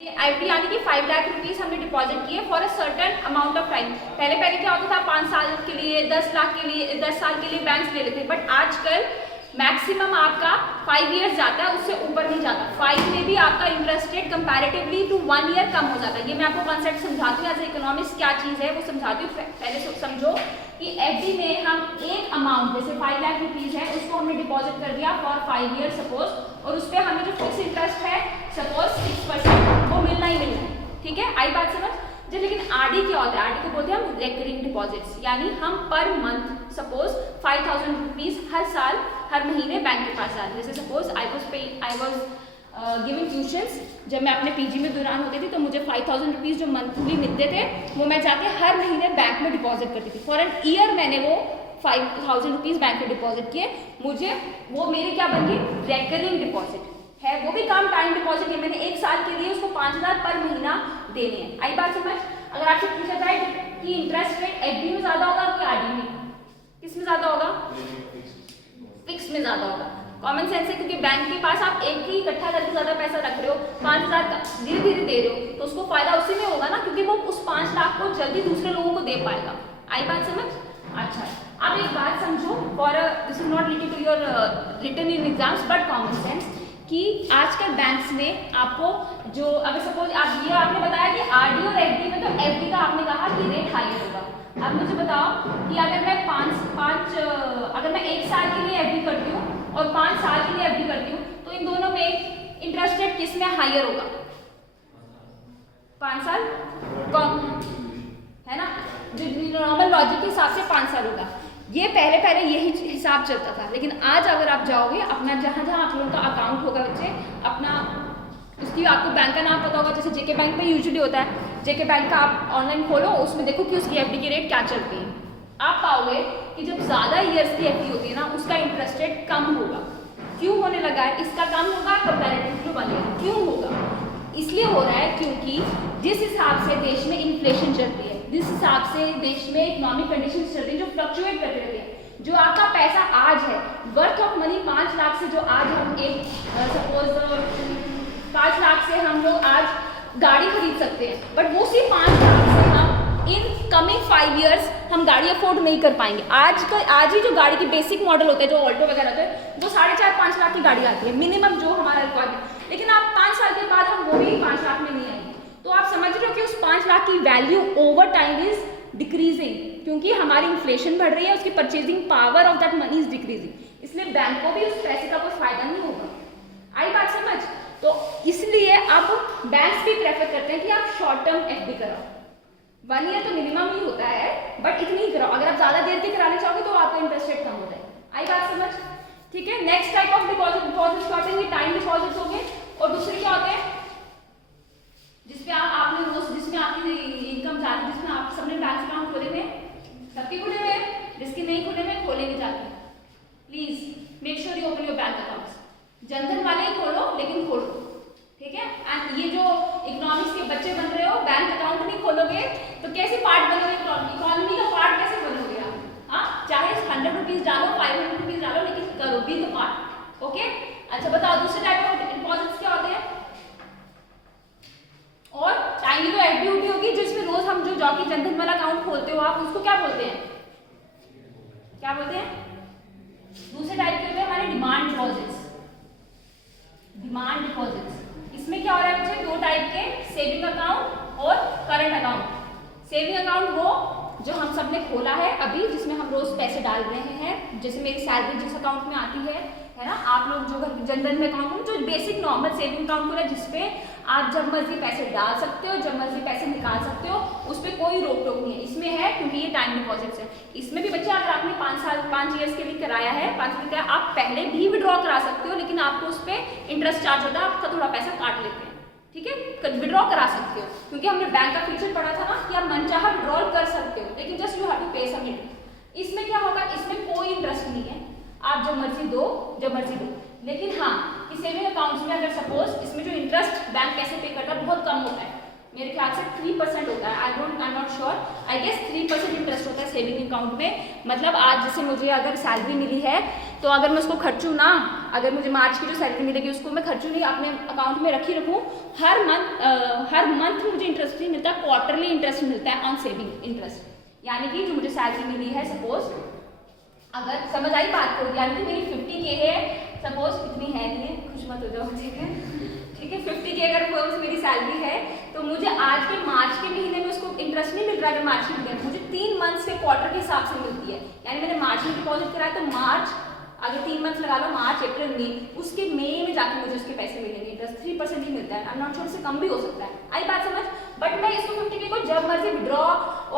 FD यानी कि 5 lakh rupees हमने डिपॉजिट किए for a certain amount of time. पहले क्या होता था 5 साल के लिए 10 लाख के लिए 10 साल के लिए बैंक्स ले लेते, बट आजकल मैक्सिमम आपका 5 इयर्स जाता है, उससे ऊपर नहीं जाता। 5 में भी आपका interest rate comparatively to 1 year कम हो जाता है। ये मैं आपको कॉन्सेप्ट समझाती हूँ, एज ए इकोनॉमिक्स क्या चीज़ है वो समझाती हूँ। पहले समझो कि एफडी में हम एक अमाउंट जैसे 5 लाख रुपीज़ है उसको हमने डिपॉजिट कर दिया फॉर 5 ईयर सपोज, और उस पर हमें जो फिक्स इंटरेस्ट है सपोज 6% वो मिलना ही मिलना है। ठीक है, आई बात समझ। जब लेकिन आरडी क्या होता है, आरडी को बोलते हैं हम रिकरिंग डिपॉजिट्स, यानी हम पर मंथ सपोज 5000 रुपीज़ हर साल हर महीने बैंक के पास आ रहे। जैसे suppose I was giving tuitions, जब मैं अपने पीजी में दौरान होती थी तो मुझे 5000 रुपीज़ जो मंथली मिलते थे वो मैं जाके हर महीने बैंक में डिपॉजिट करती थी। फॉर एन ईयर मैंने वो 5000 रुपीज़ बैंक में डिपॉजिट किए, मुझे वो मेरी क्या बन गई, रिकरिंग डिपॉजिट है। वो भी कम टाइम डिपॉजिट है, मैंने एक साल के लिए उसको 5000 पर महीना देने हैं। आई बात समझ। अगर आपसे पूछा जाए कि इंटरेस्ट रेट एफडी में ज़्यादा होगा कि आरडी में, किस में ज़्यादा होगा, फिक्स में ज़्यादा होगा। कॉमन सेंस है, क्योंकि बैंक के पास आप एक ही इकट्ठा करके ज़्यादा पैसा रख रहे हो, 5000 धीरे धीरे दे रहे हो, तो उसको फायदा उसी में होगा ना, क्योंकि वो उस 5 लाख को जल्दी दूसरे लोगों को दे पाएगा। आई बात समझ। अच्छा, आप एक बात समझो, for this is not related to your written in exams but common sense, कि आजकल बैंक्स में आपको जो अगर सपोज आप ये आपने बताया कि आरडी और एफडी में, तो एफडी का आपने कहा कि रेट हाई होगा। अब मुझे बताओ कि अगर मैं अगर मैं 1 साल के लिए एफडी करती हूँ और 5 साल के लिए एफडी करती हूँ, तो इन दोनों में इंटरेस्ट रेट किस में हायर होगा, 5 साल कौन है ना, नॉर्मल लॉजिक के हिसाब से 5 साल होगा। ये पहले यही हिसाब चलता था, लेकिन आज अगर आप जाओगे अपना जहाँ आप लोगों का अकाउंट होगा बच्चे, अपना उसकी आपको बैंक का नाम पता होगा, जैसे जेके बैंक में यूजुअली होता है, जेके बैंक का आप ऑनलाइन खोलो, उसमें देखो कि उसकी एफडी की रेट क्या चलती है। आप पाओगे कि जब ज़्यादा ईयर्स की एफडी होती है ना, उसका इंटरेस्ट रेट कम होगा। क्यों होने लगा है, इसका कम होगा कंपैरेटिव टू 1 ईयर। क्यों होगा, इसलिए हो रहा है क्योंकि जिस हिसाब से देश में इन्फ्लेशन चलती है, जिस हिसाब से देश में इकोनॉमिक कंडीशन चलती है जो फ्लक्चुएट करते रहते हैं, जो आपका पैसा आज है वर्थ ऑफ मनी 5 लाख से, जो आज हम एक सपोज 5 लाख से हम लोग आज गाड़ी खरीद सकते हैं, बट वो सिर्फ 5 लाख से हम इन कमिंग 5 ईयर्स हम गाड़ी अफोर्ड नहीं कर पाएंगे। आज ही जो गाड़ी की बेसिक मॉडल होते हैं, जो ऑल्टो वगैरह होते हैं, वो 4.5-5 लाख की गाड़ी आती है मिनिमम, जो हमारा रिक्वायरमेंट। लेकिन आप 5 साल के बाद हम वो भी 5 लाख में नहीं आएंगे। तो आप समझ रहे हो कि उस 5 लाख की value over time is decreasing, क्योंकि हमारी इन्फ्लेशन बढ़ रही है, उसकी purchasing power of that money is decreasing. इसलिए बैंक को भी उस पैसे का कोई फायदा नहीं होगा। आई बात समझ। तो इसलिए अब बैंक्स भी प्रेफर करते हैं कि आप शॉर्ट टर्म एफडी कराओ। 1 ईयर तो मिनिमम ही होता है, बट इतनी ही कराओ। अगर आप ज्यादा देर की कराना चाहोगे तो आपका इंटरेस्ट रेट कम होता है। आई बात समझ। ठीक है, नेक्स्ट टाइप ऑफ डिपॉजिट होते हैं टाइम डिपॉजिट हो गए, और दूसरे क्या होते हैं जिसपे आपने रोज, जिसमें आपकी इनकम जा रही है, जिसमें आप सबने बैंक अकाउंट खोले हुए, सबके खुले हुए, जिसके नहीं खुले हुए खोलेंगे जाके। Please make sure you open your bank accounts. Jan Dhan वाले ही खोलो, लेकिन खोलो, ठीक है। एंड ये जो इकोनॉमिक्स के बच्चे बन रहे हो, बैंक अकाउंट नहीं खोलोगे तो कैसे पार्ट बनोगे, इकोनॉमी का पार्ट कैसे बनोगे आप? हाँ, चाहे 100 रुपीज डालो, 500 रुपीज डालो, लेकिन करो बी द पार्ट। ओके, अच्छा बताओ दूसरे टाइप ऑफ डिपॉजिट्स क्या होते हैं? और टाइम तो एफडी होगी, जिसमें रोज हम जो जॉकी जनधन वाला अकाउंट खोलते हो आप, उसको क्या बोलते हैं, क्या बोलते हैं? दूसरे टाइप के होते हैं हमारे डिमांड डिपॉजिट्स। डिमांड डिपॉजिट्स, इसमें क्या हो रहा है बच्चे, 2 टाइप के, सेविंग अकाउंट और करंट अकाउंट। सेविंग अकाउंट वो जो हम सब ने खोला है अभी, जिसमें हम रोज पैसे डाल रहे हैं, जैसे मेरी सैलरी जिस अकाउंट में आती है ना, आप लोग जो जनधन में अकाउंट जो बेसिक नॉर्मल सेविंग अकाउंट खोला, जिसपे आप जब मर्जी पैसे डाल सकते हो, जब मर्जी पैसे निकाल सकते हो, उस पर कोई रोक टोक नहीं है। इसमें है क्योंकि ये टाइम डिपॉजिट्स है। इसमें भी बच्चे अगर आपने 5 ईयर्स के लिए कराया है, 5 साल का, आप पहले भी विड्रॉ करा सकते हो, लेकिन आपको उस पर इंटरेस्ट चार्ज होता है, आपका थोड़ा पैसा काट लेते हैं। ठीक है, विड्रॉ करा सकते हो, क्योंकि हमने बैंक का फीचर पढ़ा था ना कि आप मनचाहा विड्रॉल कर सकते हो, लेकिन जस्ट यू हैव टू पे सम इंटरेस्ट। इसमें क्या होगा, इसमें कोई इंटरेस्ट नहीं है, आप जब मर्जी दो, जब मर्जी दो। लेकिन हाँ, इस सेविंग अकाउंट्स में अगर सपोज इसमें जो इंटरेस्ट बैंक कैसे पे करता है, बहुत कम होता है, मेरे ख्याल से 3% होता है। I am not sure, I guess 3% interest होता है सेविंग अकाउंट में। मतलब आज जैसे मुझे अगर सैलरी मिली है तो अगर मैं उसको खर्चूँ ना, अगर मुझे मार्च की जो सैलरी मिलेगी उसको मैं खर्चूँ नहीं, अपने अकाउंट में रखी रखूँ, हर मंथ मुझे इंटरेस्ट नहीं मिलता, क्वार्टरली इंटरेस्ट मिलता है ऑन सेविंग इंटरेस्ट। यानी कि जो मुझे सैलरी मिली है, सपोज अगर समझ आई बात को, यानी कि मेरी 50K है, सपोज इतनी है नहीं, खुश मत हो जाओ, ठीक है, ठीक है, 50K अगर मेरी सैलरी है तो मुझे आज के मार्च के महीने में उसको इंटरेस्ट नहीं मिल रहा है, मार्च के महीने मुझे 3 मंथ्स के क्वार्टर के हिसाब से मिलती है। यानी मैंने मार्च में डिपॉजिट कराया तो मार्च, अगर 3 मंथ लगा लो, मार्च अप्रैल मई, उसके मई में जाकर मुझे उसके पैसे मिलेंगे, इंटरेस्ट 3% ही मिलता है। आई एम नॉट श्योर, से कम भी हो सकता है। आई बात समझ? बट मैं इसको 50K को जब मर्जी विड्रॉ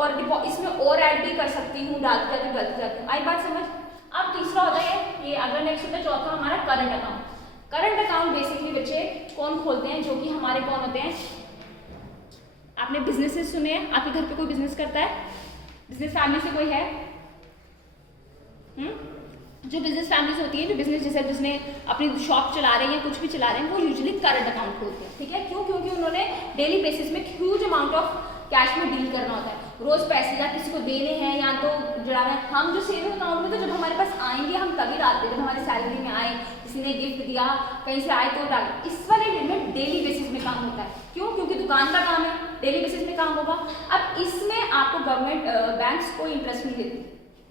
और इसमें और ऐड भी कर सकती हूँ, डालती जाती हूँ। आई बात समझ? अब तीसरा होता है ये, अगर नेक्स्ट होता है चौथा हमारा current account. Current account basically बच्चे कौन खोलते हैं, जो कि हमारे कौन होते हैं, आपने बिजनेसेस सुने हैं, आपके घर पे कोई बिजनेस करता है, बिजनेस फैमिली से कोई है? जो बिजनेस फैमिलीज होती है, जो बिजनेस जैसे जिसने अपनी शॉप चला रहे हैं या कुछ भी चला रहे हैं, वो यूजुअली करंट अकाउंट खोलते हैं, ठीक है। क्यों? क्योंकि उन्होंने डेली बेसिस में ह्यूज अमाउंट ऑफ कैश में डील करना होता है, रोज पैसे या किसी को देने हैं या तो जुड़ाना है। हम जो सेविंग अकाउंट में तो जब हमारे पास आएंगे हम तभी डालते हैं, जब हमारी सैलरी में आए, किसी ने गिफ्ट दिया, कहीं से आए तो डाल। इस वाले में डेली बेसिस में काम होता है। क्यों? क्योंकि दुकान का काम है, डेली बेसिस में काम होगा। अब इसमें आपको गवर्नमेंट बैंक्स कोई इंटरेस्ट नहीं देती,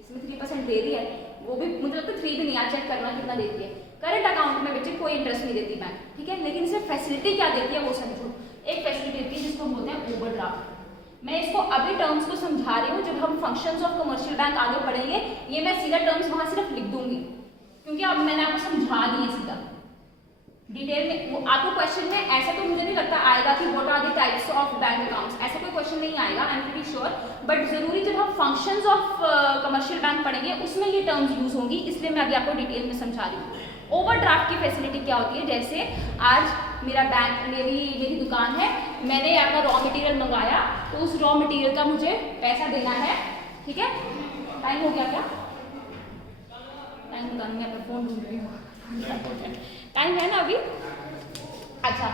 इसमें 3% दे रही है, वो भी मुझे लगता है 3 भी नहीं, आज चेक करना कितना देती है। करंट अकाउंट में बच्चे कोई इंटरेस्ट नहीं देती बैंक, ठीक है। लेकिन इसमें फैसिलिटी क्या देती है वो समझो। एक फैसिलिटी देती है जिसको बोलते हैं ओवरड्राफ्ट। मैं इसको अभी टर्म्स को समझा रही हूँ, जब हम फंक्शंस ऑफ कमर्शियल बैंक आगे पढ़ेंगे ये मैं सीधा टर्म्स वहां सिर्फ लिख दूंगी, क्योंकि अब मैंने आपको समझा दी है सीधा डिटेल में। वो आपको क्वेश्चन में ऐसा तो मुझे नहीं लगता आएगा कि what are the types of bank accounts, ऐसा कोई क्वेश्चन नहीं आएगा, I am pretty sure. But जरूरी जब हम फंक्शंस ऑफ कमर्शियल बैंक पढ़ेंगे उसमें ये टर्म्स यूज होंगी, इसलिए मैं अभी आपको डिटेल में समझा रही हूँ। ओवरड्राफ्ट की फैसिलिटी क्या होती है, जैसे आज मेरा बैंक, मेरी दुकान है, मैंने अपना रॉ मटेरियल मंगाया, तो उस रॉ मटेरियल का मुझे पैसा देना है, ठीक है। टाइम हो गया क्या? टाइम बता नहीं, मैं फोन ढूंढ रही हूँ, टाइम है ना अभी? अच्छा,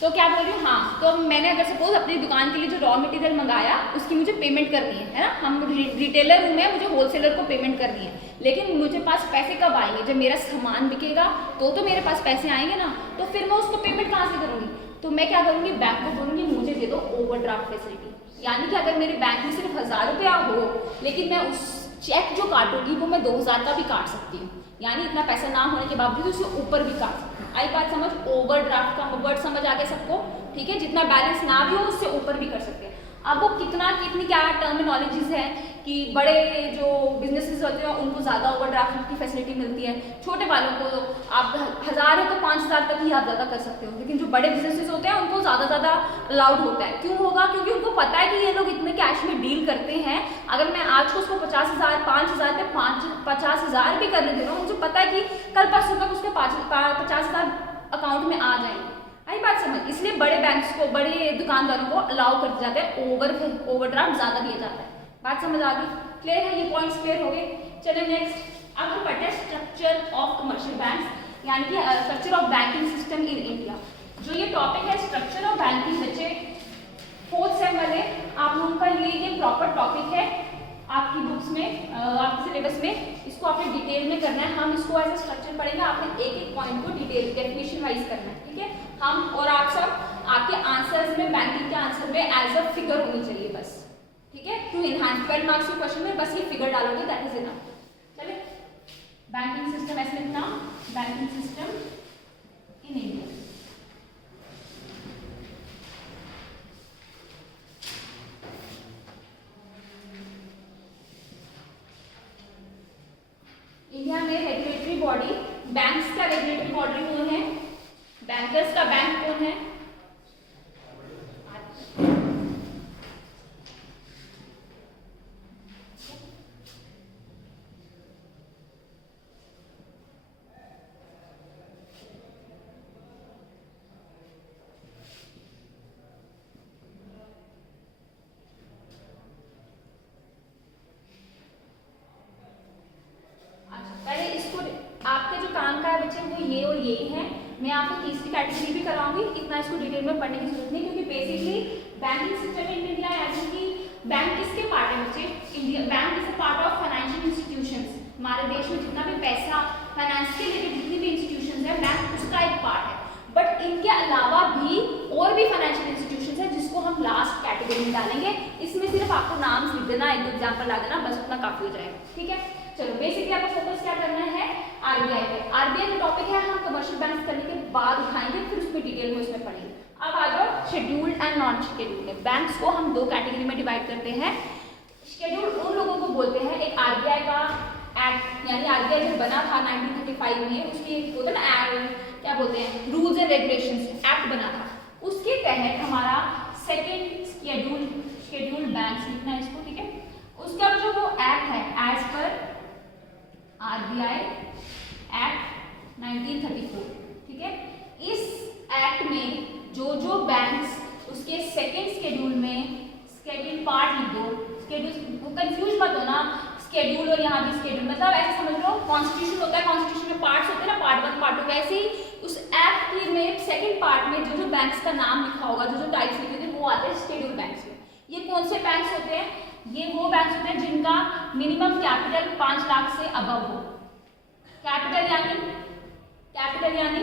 तो क्या बोल रही हूँ, हाँ, तो मैंने अगर सपोज अपनी दुकान के लिए जो रॉ मटेरियल मंगाया उसकी मुझे पेमेंट करनी है ना। हम रिटेलर हूँ मैं, मुझे होलसेलर को पेमेंट करनी है, लेकिन मुझे पास पैसे कब आएंगे? जब मेरा सामान बिकेगा तो मेरे पास पैसे आएंगे ना, तो फिर मैं उसको पेमेंट कहाँ से करूँगी? तो मैं क्या करूँगी, बैंक को बोलूँगी मुझे दे दो ओवरड्राफ्ट फैसिलिटी। यानी कि अगर मेरे बैंक में सिर्फ 1000 रुपया हो, लेकिन मैं उस चेक जो काटूंगी वो मैं 2000 का भी काट सकती हूँ, यानी इतना पैसा ना होने के बावजूद उससे ऊपर भी काट सकती हूँ। आई बात समझ? ओवरड्राफ्ट का वर्ड समझ आ गया सबको, ठीक है। जितना बैलेंस ना भी हो उससे ऊपर भी कर सकते हैं। अब वो कितनी क्या टर्मिनोलॉजीज है कि बड़े जो बिजनेसेस होते हैं उनको ज़्यादा ओवरड्राफ्ट की फैसिलिटी मिलती है, छोटे वालों को आप 1000 है तो 5000 तक ही आप ज़्यादा कर सकते हो, लेकिन जो बड़े बिजनेसेस होते हैं उनको ज़्यादा अलाउड होता है। क्यों होगा? क्योंकि उनको पता है कि ये लोग इतने कैश में डील करते हैं, अगर मैं आज को उसको 50,000 5000 पे 50,000 भी करने दे रहा हूँ, मुझे पता है कि कल परसों तक उसके 50,000 अकाउंट में आ जाएंगे। आई बात समझ? इसलिए बड़े बैंक्स को, बड़े दुकानदारों को अलाउ कर जाते हैं, ओवरड्राफ्ट ज़्यादा दिया जाता है। बात समझ आ गई? क्लियर है? ये पॉइंट्स क्लियर हो गए। चलिए नेक्स्ट अब हम पढ़ते हैं स्ट्रक्चर ऑफ कमर्शियल बैंक्स, यानी कि structure of banking system in India. जो ये टॉपिक है स्ट्रक्चर ऑफ बैंकिंग, बच्चे 4th सेम वाले आप लोगों का लिए ये प्रॉपर टॉपिक है आपकी बुक्स में, आपके सिलेबस में। इसको आपने डिटेल में करना है, हम इसको एज ए स्ट्रक्चर पढ़ेंगे, आपने एक एक पॉइंट को डिटेल डेफिनेशन वाइज करना है, ठीक है। हम और आप सब आपके आंसर्स में, बैंकिंग के आंसर में एज अ फिगर होनी चाहिए बस, ठीक है। टू एनहांस 12 मार्क्स के क्वेश्चन में बस ये फिगर डालोगे, दैट इज इनफ। चलिए, बैंकिंग सिस्टम ऐसे लिखना, banking system in India. India में रेगुलेटरी बॉडी, बैंक्स का रेगुलेटरी बॉडी कौन है? बैंकर्स का बैंक कौन है? ये और ये ही है। मैं आपको तीसरी कैटेगरी भी कराऊंगी, इतना इसको डिटेल में पढ़ने की जरूरत नहीं, क्योंकि basically banking system in India यानी कि बैंक किसके पार्ट है बच्चे? India bank is a part of financial institutions, हमारे देश में जितना भी पैसा फाइनेंस के रिलेटेड जितनी भी इंस्टीट्यूशन है, बैंक उसका एक पार्ट है। बट इनके अलावा भी और भी फाइनेंशियल इंस्टीट्यूशन है जिसको हम लास्ट कैटेगरी में डालेंगे। इसमें सिर्फ आपको नाम लिख देना, एक दो एग्जाम्पल ला देना, बस उतना काफी हो जाएगा। ठीक है, चलो बेसिकली आपको फोकस क्या करना है आरबीआई पे। आरबीआई का टॉपिक है हम कमर्शियल बैंक करने के बाद उठाएंगे, फिर उसमें डिटेल में उसमें पढ़ेंगे। अब आ जाओ scheduled and non scheduled banks को हम दो कैटेगरी में डिवाइड करते हैं। शेड्यूल्ड उन लोगों को बोलते हैं, एक आरबीआई का एक्ट, यानी आरबीआई जब बना था 1935 में, उसकी एक होता ना क्या बोलते हैं रूल्स एंड रेगुलेशंस एक्ट बना था, उसके तहत हमारा सेकेंड शेड्यूल्ड बैंक्स लिखना है इसको। ठीक है, उसका जो वो एक्ट है एज पर आरबीआई एक्ट 1934। ठीक है, इस एक्ट में जो बैंक्स उसके सेकेंड शेड्यूल में शेड्यूल पार्ट लिख दो, शेड्यूल कंफ्यूज मत हो ना, शेड्यूल और यहाँ भी शेड्यूल, मतलब ऐसे समझ लो कॉन्स्टिट्यूशन होता है, कॉन्स्टिट्यूशन में पार्ट्स होते हैं ना, पार्ट 1 पार्ट 2, वैसे ही उस एक्ट की में सेकंड पार्ट में जो बैंक्स का नाम लिखा होगा, जो टाइप्स लिखे थे वो आते हैं शेड्यूल बैंक्स में। ये कौन से बैंक्स होते हैं? ये वो बैंक्स होते हैं जिनका मिनिमम कैपिटल 5 लाख से अबव हो। कैपिटल यानी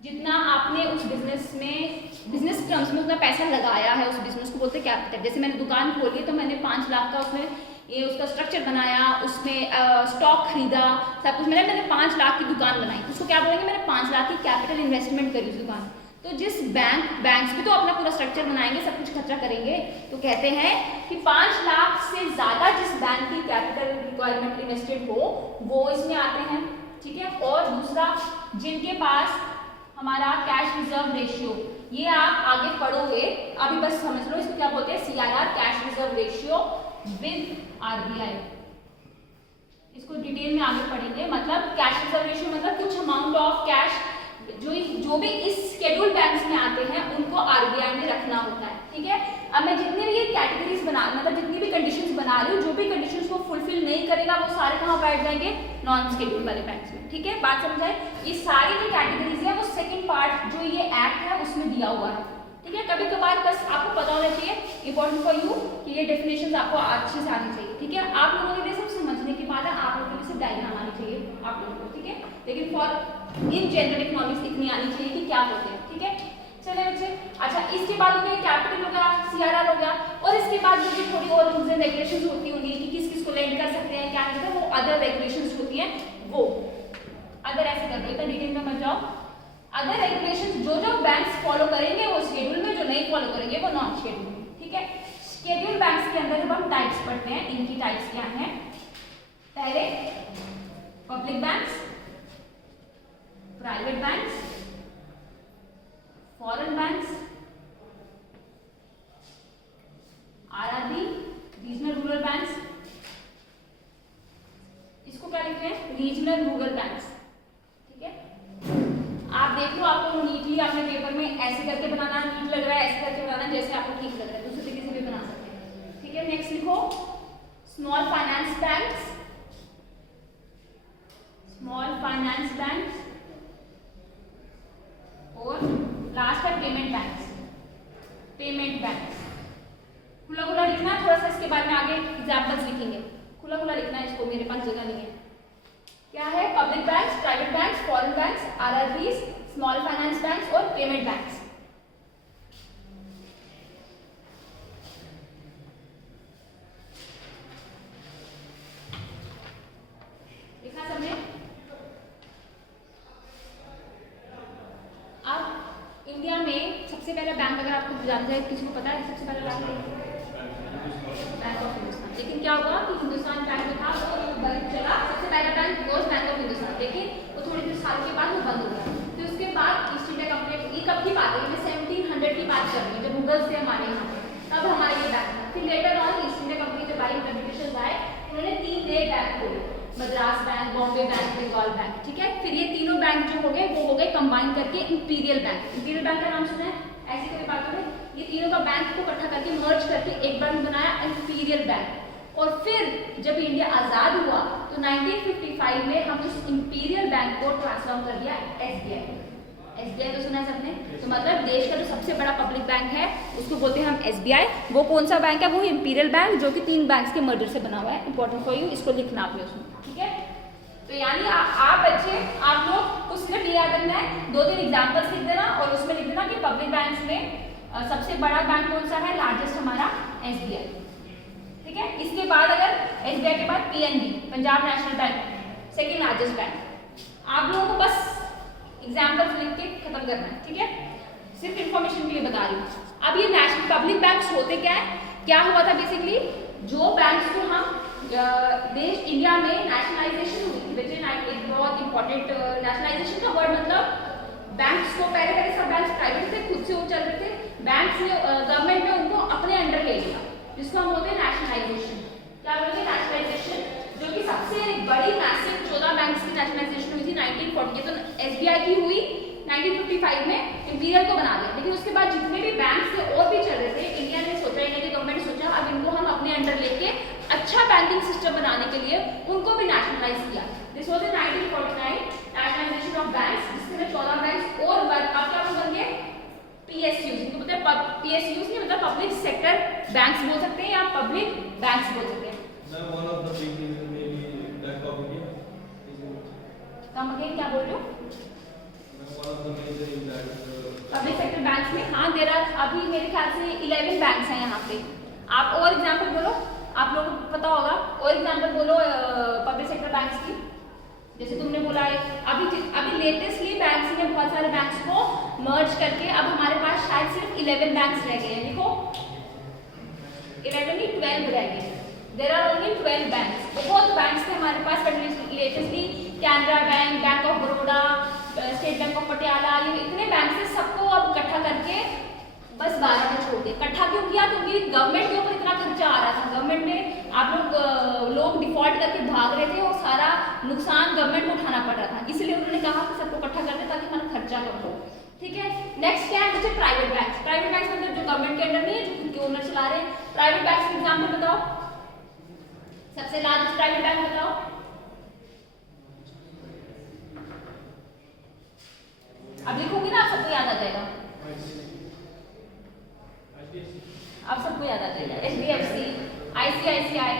जितना आपने उस बिजनेस टर्म्स में उतना पैसा लगाया है, उस बिजनेस को बोलते हैं कैपिटल। जैसे मैंने दुकान खोली तो मैंने 5 लाख का उसमें ये उसका स्ट्रक्चर बनाया, उसमें स्टॉक खरीदा, सब कुछ मैंने 5 लाख की दुकान बनाई, उसको क्या बोलेंगे? मैंने 5 लाख की कैपिटल इन्वेस्टमेंट करी उस दुकान। तो जिस बैंक्स भी तो अपना पूरा स्ट्रक्चर बनाएंगे, सब कुछ खर्चा करेंगे, तो कहते हैं कि 5 लाख से ज्यादा जिस बैंक की कैपिटल रिक्वायरमेंट इन्वेस्टेड हो वो इसमें आते हैं। ठीक है, और दूसरा जिनके पास हमारा कैश रिजर्व रेशियो, ये आप आगे पढ़ोगे, अभी बस समझ लो इसको क्या बोलते हैं, CRR cash reserve ratio with RBI. इसको डिटेल में आगे पढ़ेंगे। मतलब कैश रिजर्व रेशियो मतलब कुछ अमाउंट ऑफ कैश जो भी इस शेड्यूल बैंक्स में आते हैं उनको आरबीआई में रखना होता है। ठीक है, अब मैं जितने भी ये कैटेगरीज मतलब जितनी भी कंडीशंस बना रही हूँ, जो भी कंडीशंस को फुलफिल नहीं करेगा वो सारे कहाँ बैठ जाएंगे? नॉन शेड्यूल वाले बैंक्स में। ठीक है, बात समझाए? ये सारी जो कैटेगरीज है वो सेकेंड पार्ट जो ये एक्ट है उसमें दिया हुआ है। ठीक है, कभी कभार बस आपको पता होना चाहिए, इंपॉर्टेंट फॉर यू, कि ये डेफिनेशंस आपको अच्छे से आनी चाहिए। ठीक है, आप लोगों के लिए सब समझने के बाद आप लोगों के लिए सिर्फ डायग्राम आनी चाहिए आप लोगों को। ठीक है, लेकिन फॉर इन जनरल इकोनॉमिक्स इतनी आनी चाहिए कि क्या होते हैं। ठीक है, चलिए बच्चे, अच्छा इसके बाद हो गया कैपिटल हो गया, CRR हो गया, और इसके बाद जो भी थोड़ी और रूल्स एंड रेगुलेशंस होती होंगी कि किस किस को लेंड कर सकते हैं, क्या नहीं, वो अदर रेगुलेशंस होती हैं, वो अगर ऐसे कर दो, इतना डिटेल में मत जाओ। अदर रेगुलेशंस जो बैंक्स फॉलो करेंगे वो शेड्यूल में, जो नहीं फॉलो करेंगे वो नॉन शेड्यूल में। ठीक है, शेड्यूल बैंक्स के अंदर जब हम टाइप्स पढ़ते हैं, इनकी टाइप्स क्या हैं? पहले public banks, private banks, foreign banks, RRB regional rural banks, इसको क्या लिखते हैं? Regional rural banks. ठीक है, आप देख लो, आपको नीटली आपने पेपर में ऐसे करके बनाना नीट लग रहा है, ऐसे करके बनाना जैसे आपको ठीक लग रहा है, दूसरे तरीके से भी बना सकते हैं। ठीक है, नेक्स्ट लिखो small finance banks, small finance banks, और लास्ट है पेमेंट बैंक्स। पेमेंट बैंक्स खुला खुला लिखना, थोड़ा सा इसके बाद में आगे एग्जाम्पल्स लिखेंगे, खुला खुला लिखना है इसको, मेरे पास जगह नहीं है। क्या है? Public banks, private banks, foreign banks, RRBs, small finance banks और पेमेंट बैंक्स। लिखा सबने? अब इंडिया में सबसे पहला बैंक अगर आपको जाना जाए, किसी को पता है सबसे पहला बैंक? Bank of Hindustan. लेकिन क्या हुआ कि हिंदुस्तान बैंक जो था वो बंद चला, सबसे पहला bank was bank of Hindustan, लेकिन वो थोड़े कुछ साल के बाद वो बंद हो गया। फिर उसके बाद ईस्ट इंडिया कंपनी, ये कब की बात है? मैं 1700 की बात कर रही हूँ, जब मुगल से हमारे यहाँ पे, तब हमारे ये बैंक था। फिर later on East India Company जब आई, ब्रिटिशर्स आए, उन्होंने 3 नए बैंक खोले, Madras bank, Bombay bank, Bengal bank. ठीक है, फिर ये तीनों बैंक जो हो गए वो हो गए कंबाइन करके इंपीरियल बैंक। इंपीरियल बैंक का नाम सुना है? ऐसी कोई बात हो गई, ये तीनों का बैंक को इकट्ठा करके मर्ज करके एक बैंक बनाया, इंपीरियल बैंक। और फिर जब इंडिया आजाद हुआ तो 1955 में हम उस इंपीरियल बैंक को ट्रांसफॉर्म कर दिया SBI। SBI तो सुना है सबने? तो मतलब देश का जो सबसे बड़ा पब्लिक बैंक है उसको बोलते हैं हम SBI। वो कौन सा बैंक है? वो इंपीरियल बैंक, जो कि 3 बैंक्स के मर्जर से बना हुआ है। इंपॉर्टेंट फॉर यू, इसको लिखना आपने उसमें। ठीक है, तो यानी आप बच्चे आप लोग को सिर्फ ये याद रखना है, 2-3 एग्जाम्पल्स लिख देना और उसमें लिख देना कि पब्लिक बैंक्स में सबसे बड़ा बैंक कौन सा है, लार्जेस्ट हमारा SBI, ठीक है। इसके बाद अगर SBI के बाद PNB, Punjab national bank, second largest bank. आप लोगों को बस एग्जाम्पल्स लिख के खत्म करना है, ठीक है, सिर्फ इंफॉर्मेशन के लिए बता रही हूँ। अब ये नेशनल पब्लिक बैंक्स होते क्या है, क्या हुआ था बेसिकली, जो बैंक्स को हम देश इंडिया में नेशनलाइजेशन हुई थी, बच्चे एक बहुत इंपॉर्टेंट नेशनलाइजेशन का वर्ड मतलब बैंक्स को पहले सब बैंक्स प्राइवेट थे, खुद से वो चल रहे थे, बैंक्स ने गवर्नमेंट ने उनको अपने अंडर ले लिया, जिसको हम बोलते हैं नेशनलाइजेशन। क्या बोलते हैं, नेशनलाइजेशन, जो कि सबसे बड़ी मैसिव 14 बैंक्स की नेशनलाइजेशन हुई थी 1940। तो SBI की हुई 1955 में, इंपीरियल को बना दिया, लेकिन उसके बाद जितने भी बैंक्स थे और भी चल रहे थे, इंडिया ने सोचा, इंडिया की गवर्नमेंट ने सोचा अब इनको हम अपने अंडर लेके अच्छा बैंकिंग सिस्टम बनाने के लिए उनको भी नेशनलाइज किया। This was in 1949 nationalisation of banks, जिसमें 14 बैंक्स और अब क्या बन गए PSUs, इनको मतलब PSUs नहीं मतलब पब्लिक सेक्टर बैंक्स बोल सकते हैं या पब्लिक बैंक्स बोल सकते हैं। कम अगेन क्या बोल रहे हो, पब्लिक सेक्टर बैंक्स में, हाँ देर आर अभी मेरे ख्याल से 11 बैंक्स हैं यहाँ पे। आप और एग्जांपल बोलो, आप लोगों को पता होगा, और एग्जांपल बोलो पब्लिक सेक्टर बैंक्स की। जैसे तुमने बोला है अभी लेटेस्टली बैंक्स ने बहुत सारे बैंक्स को मर्ज करके अब हमारे पास शायद सिर्फ 11 बैंक्स रह गए हैं। देखो 11 नहीं 12 रह गए, देर आर ओनली 12 बैंक्स। बहुत बैंक्स थे हमारे पास, but latestly Canara bank, bank of Baroda, state bank of Patiala, ये इतने बैंक से सबको अब इकट्ठा करके बस 12 में छोड़ दिया। इकट्ठा क्यों किया, क्योंकि गवर्नमेंट के ऊपर इतना खर्चा आ रहा था, गवर्नमेंट में आप लोग डिफॉल्ट करके भाग रहे थे और सारा नुकसान गवर्नमेंट को उठाना पड़ रहा था, इसलिए उन्होंने कहा कि सबको इकट्ठा कर दे ताकि हमारा खर्चा कम हो, ठीक है। नेक्स्ट क्या है बच्चे, प्राइवेट बैंक्स। प्राइवेट बैंक्स मतलब जो गवर्नमेंट के अंडर नहीं है, जो खुद के ओनर चला रहे हैं। प्राइवेट बैंक्स के एग्जाम्पल बताओ, सबसे लार्जेस्ट प्राइवेट बैंक बताओ, अब लिखोगे ना आप सबको याद आ जाएगा, अब सबको याद आ जाएगा। HDFC, ICICI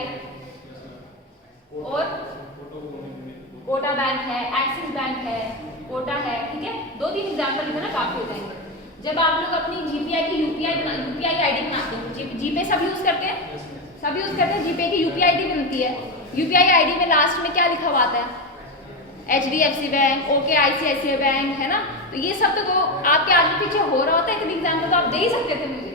और कोटा बैंक है, एक्सिस बैंक है, कोटा है, ठीक है। 2-3 एग्जाम्पल लिखना काफी हो जाएंगे। जब आप लोग अपनी GPI की UPI ID बनाते हैं, जीपे सब यूज करते हैं, सब यूज करते हैं, जीपे की UPI ID बनती है। UPI ID में लास्ट में क्या लिखा हुआ आता है, HDFC bank, OK ICICI bank, है ना। तो ये सब तो आपके आगे पीछे हो रहा होता है, एक एग्जाम्पल तो आप दे ही सकते थे मुझे।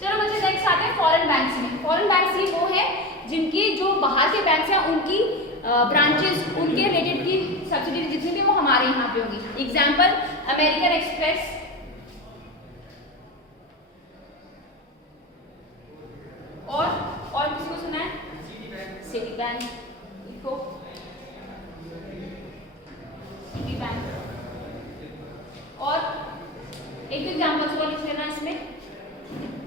चलो बच्चे नेक्स्ट आते हैं फॉरेन बैंक्स में। फॉरेन बैंक्स ही वो है जिनकी जो बाहर के बैंक्स हैं उनकी ब्रांचेस, उनके रिलेटेड की सब्सिडी जितनी भी वो हमारे यहाँ पे होगी। एग्जाम्पल अमेरिकन एक्सप्रेस, और किसी को सुना है, सिटी बैंक, लिखो सिटी बैंक, और एक एग्जाम्पल और लिख लेना इसमें,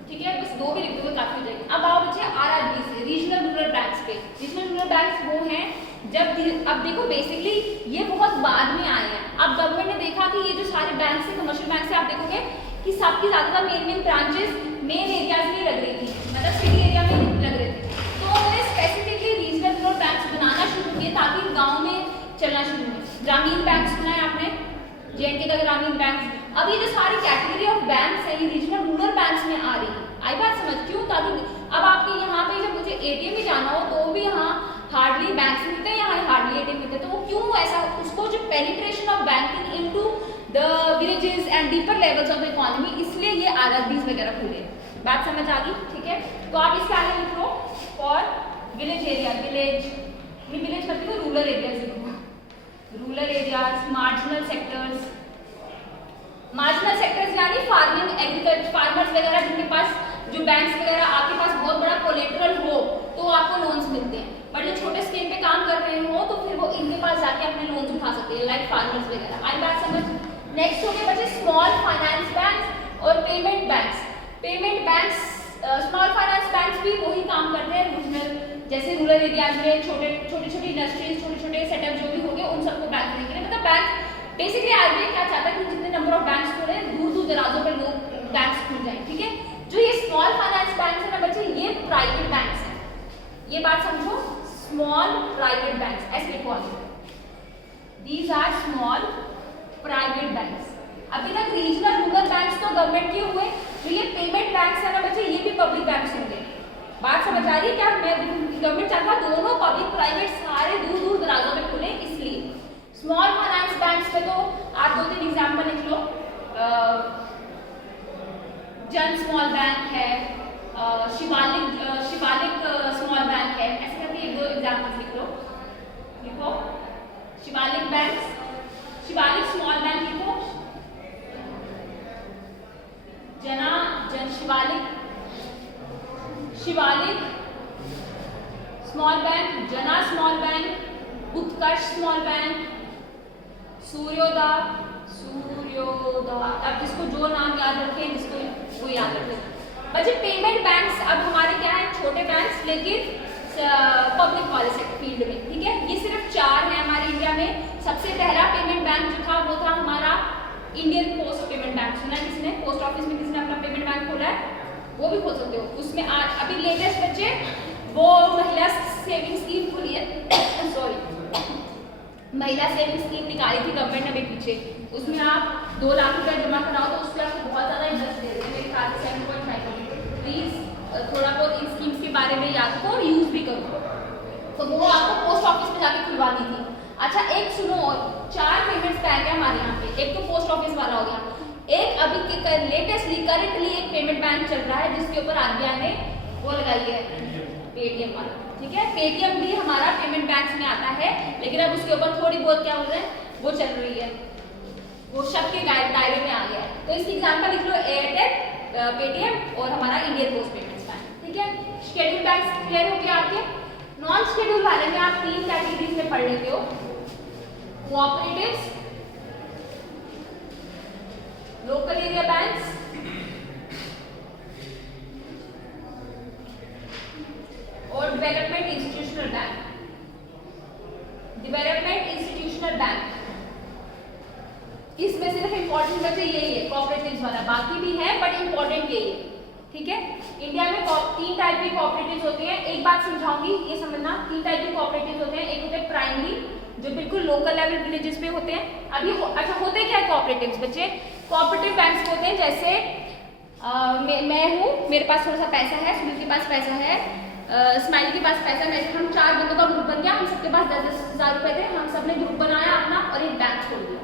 ठीक है। बस 2 भी लिख दोगे काफी हो जाएगी। अब आओ बच्चे RRB से, रीजनल रूरल बैंक्स पे। रीजनल रूरल बैंक्स वो हैं जब अब देखो बेसिकली ये बहुत बाद में आए हैं। अब गवर्नमेंट ने देखा कि ये जो सारे बैंक है, कमर्शियल बैंक से, आप देखोगे कि सबकी ज्यादातर मेन ब्रांचेस मेन एरियाज में लग रही थी, मतलब सिटी एरिया में लग रहे थे। तो उन्होंने स्पेसिफिकली रीजनल रूरल बैंक्स बनाना शुरू किए ताकि गाँव में चलना शुरू हुए। ग्रामीण बैंक सुना है आपने, JNK का ग्रामीण बैंक। अब ये जो सारी कैटेगरी ऑफ बैंक्स है ये रीजनल रूरल बैंक्स में आ रही है। आई बात समझ क्यों, ताकि अब आपके यहाँ पे जब मुझे ATM में जाना हो तो भी यहाँ हार्डली बैंक्स मिलते हैं, यहाँ हार्डली ATM मिलते हैं। तो वो क्यों ऐसा, उसको जो penetration of banking into the villages and deeper levels of the economy, इसलिए ये RRBs वगैरह खुले। बात समझ आ गई, ठीक है। तो आप इसके आगे लिखो फॉर विलेज एरिया, विलेज मतलब रूरल एरियाज लिखो, rural areas, marginal sectors. Marginal sectors यानी फार्मिंग, एग्रीकल्चर, फार्मर्स वगैरह जिनके पास जो बैंक्स वगैरह आपके पास बहुत बड़ा कोलेटरल हो तो आपको लोन्स मिलते हैं, बट जो छोटे स्केल पे काम कर रहे हो तो फिर वो इनके पास जाके अपने लोन्स उठा सकते हैं, लाइक फार्मर्स वगैरह। आई बात समझ। नेक्स्ट हो गए बच्चे स्मॉल फाइनेंस बैंक्स और payment banks. Payment banks, small finance banks भी वही काम करते हैं रीजनल, जैसे रूरल एरियाज में छोटे छोटे इंडस्ट्रीज, छोटे सेटअप जो भी हो गए उन सबको बैंक करने के लिए, मतलब बैंक बेसिकली आरबीआई क्या चाहता है कि जितने नंबर ऑफ बैंक्स खुले दूर दराजों पर लोग बैंक्स खुल जाए, ठीक है। जो ये स्मॉल फाइनेंस बैंक्स है ना बच्चे, ये प्राइवेट बैंक्स हैं, ये बात समझो, स्मॉल प्राइवेट बैंक्स ऐसे लिखो आगे, these are small private banks. अभी तक रीजनल रूरल बैंक्स तो गवर्नमेंट के हुए, तो ये पेमेंट बैंक्स है ना बच्चे, ये भी पब्लिक बैंक्स होंगे। बात समझ आ रही है क्या? मैं गवर्नमेंट चाहता दोनों पब्लिक प्राइवेट सारे दूर दूर दराजों में खुले, इसलिए स्मॉल फाइनेंस बैंक्स में तो आप 2-3 एग्जाम्पल लिख लो। जन स्मॉल बैंक है, शिवालिक स्मॉल बैंक है, ऐसे करके 1-2 एग्जाम्पल लिख लो। लिखो Shivalik bank, Shivalik small bank लिखो, शिवालिक स्मॉल बैंक, जना स्मॉल बैंक, उत्कर्ष स्मॉल बैंक, सूर्योदय, अब जिसको जो नाम याद रखे जिसको वो याद रखे। बच्चे पेमेंट बैंक्स अब हमारे क्या है, छोटे बैंक्स लेकिन पब्लिक वाले फील्ड में, ठीक है। ये सिर्फ 4 है हमारे इंडिया में। सबसे पहला पेमेंट बैंक जो था वो था हमारा इंडियन पोस्ट पेमेंट बैंक। सुना किसने? पोस्ट ऑफिस में किसने अपना पेमेंट बैंक खोला है? वो भी खोल सकते हो। उसमें आज अभी लेटेस्ट बच्चे वो महिला सेविंग स्कीम खुली है सॉरी महिला सेविंग स्कीम निकाली थी गवर्नमेंट ने अभी पीछे। उसमें आप 2 लाख रुपए जमा कराओ तो उसमें आपको बहुत ज़्यादा इंटरेस्ट दे रहे हैं, मेरे ख्याल से 7.5%। प्लीज़ थोड़ा बहुत इन स्कीम्स के बारे में याद करो और यूज़ भी करो। तो वो आपको पोस्ट ऑफिस में जाके खुलवानी थी। अच्छा एक सुनो, और 4 पेमेंट्स बैंक है हमारे यहाँ पे। एक तो पोस्ट ऑफिस वाला हो गया, एक अभी लेटेस्टली करंटली एक पेमेंट बैंक चल रहा है जिसके ऊपर आरबीआई ने वो लगाई है, पेटीएम वाला, ठीक है। पेटीएम भी हमारा पेमेंट बैंक में आता है, लेकिन अब उसके ऊपर थोड़ी बहुत क्या हो रहा है वो चल रही है, वो शब्द के दायरे में आ गया है। तो इसकी एग्जाम्पल लिख लो, एयरटेल, पेटीएम और हमारा इंडियन पोस्ट पेमेंट्स बैंक, ठीक है। शेड्यूल बैंक क्लियर हो गया आपके। नॉन शेड्यूल वाले में आप 3 कैटेगरीज में पढ़ लेते हो, कोऑपरेटिव्स, लोकल एरिया बैंक्स और development institutional bank. Development institutional bank इसमें सिर्फ इंपॉर्टेंट बच्चे यही है, कोऑपरेटिव्स वाला, बाकी भी है बट इंपॉर्टेंट यही है, ठीक है। इंडिया में 3 टाइप के कोऑपरेटिव्स होते हैं। एक बात समझाऊंगी, ये समझना, 3 टाइप के कोऑपरेटिव्स होते हैं। एक होते हैं प्राइमरी, जो बिल्कुल लोकल लेवल विलेजेस पे होते हैं। अभी अच्छा होते क्या है कोऑपरेटिव्स बच्चे? कोऑपरेटिव बैंक्स होते हैं जैसे मैं हूँ, मेरे पास थोड़ा सा पैसा है, सुनील के पास पैसा है, स्माइल के पास पैसा है, हम 4 बंदों का ग्रुप बन गया, हम सबके पास 10-10 हज़ार रुपए थे, हम सबने ग्रुप बनाया अपना और एक बैंक खोल दिया।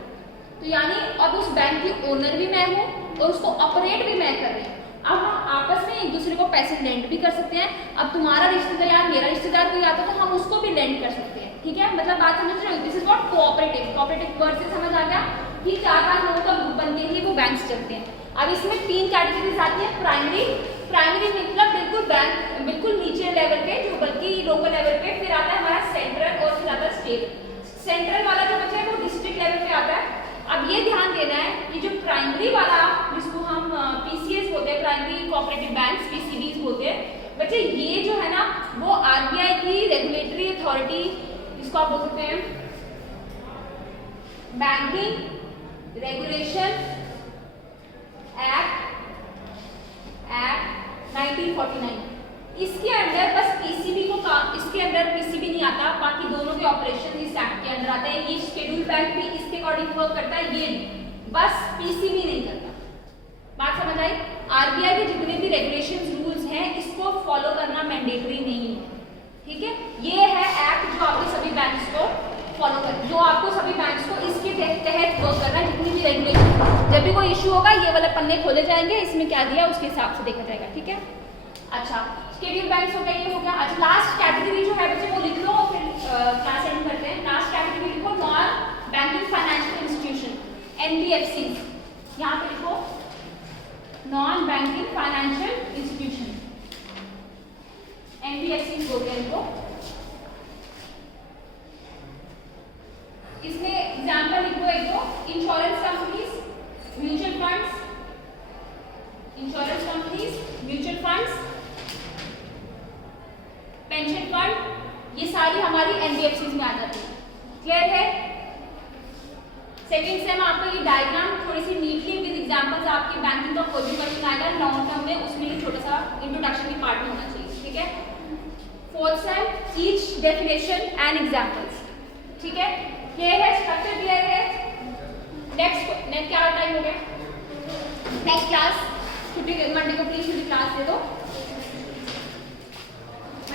तो यानी अब उस बैंक की ओनर भी मैं हूँ और उसको ऑपरेट भी मैं कर रही हूँ। अब हम आपस में एक दूसरे को पैसे लेंड भी कर सकते हैं। अब तुम्हारा रिश्तेदार मेरा रिश्तेदार कोई आता तो हम उसको भी लेंड कर सकते हैं, ठीक है। मतलब बात समझ रहे हो? This is what cooperative. Cooperative word से समझ आ गया कि 4-5 लोगों का ग्रुप बन के ही वो बैंक्स चलते हैं। अब इसमें 3 कैटेगरीज आती है। प्राइमरी मतलब बिल्कुल बैंक बिल्कुल नीचे लेवल पे, जो बल्कि लोकल लेवल पे, फिर आता है हमारा सेंट्रल और फिर आता है स्टेट। सेंट्रल वाला जो बच्चा है वो डिस्ट्रिक्ट लेवल पे आता है। अब ये ध्यान देना है कि जो प्राइमरी वाला जिसको हम पीसीएस बोलते हैं, प्राइमरी कोऑपरेटिव बैंक्स, पीसीबीज बोलते हैं बच्चे, ये जो है ना वो आरबीआई की रेगुलेटरी अथॉरिटी, जिसको आप बोल सकते हैं बैंकिंग रेगुलेशन एक्ट 1949, इसके अंडर बस पीसीबी को काम, इसके अंडर पीसीबी नहीं आता, बाकी दोनों के ऑपरेशन इस एक्ट के अंदर आते हैं। ये शेड्यूल बैंक भी इसके अकॉर्डिंग वर्क करता है, ये बस पीसीबी नहीं करता। बात समझ आई? आरबीआई के जितने भी रेगुलेशंस रूल्स हैं इसको फॉलो करना मैंडेटरी नहीं है, ठीक है। ये है एक्ट जो आपके सभी बैंक्स को फॉलो कर, जो आपको सभी बैंक्स को इसके तहत वर्क करना है। जितनी भी रेगुलेशन, जब भी कोई इशू होगा ये वाले पन्ने खोले जाएंगे, इसमें क्या दिया उसके हिसाब से देखा जाएगा, ठीक है। अच्छा शेड्यूल बैंक्स हो गया, ये हो गया। अच्छा लास्ट कैटेगरी जो है बच्चे वो लिख लो, फिर क्लास एंड करते हैं। लास्ट कैटेगरी लिखो, non banking financial institution, NBFC. यहाँ पे लिखो non banking financial institution, NBFC बोलते हैं इनको। इसमें एग्जाम्पल लिखो एक दो, insurance companies, mutual funds, insurance companies, mutual funds, pension fund, ये सारी हमारी एनबीएफसीज में आ जाती है। क्लियर है? सेकंड सेम आपको ये डायग्राम थोड़ी सी नीटली विद एग्जांपल्स, आपकी बैंकिंग का कोई भी क्वेश्चन आएगा लॉन्ग टर्म में, उसमें ये छोटा सा इंट्रोडक्शन की पार्ट में होना चाहिए, ठीक है। Fourth same each definition and examples, ठीक है। ये है स्ट्रक्चर दिया है। नेक्स्ट क्या टाइम हो गया? नेक्स्ट क्लास छुट्टी मंडे को प्लीज मुझे क्लास दे दो।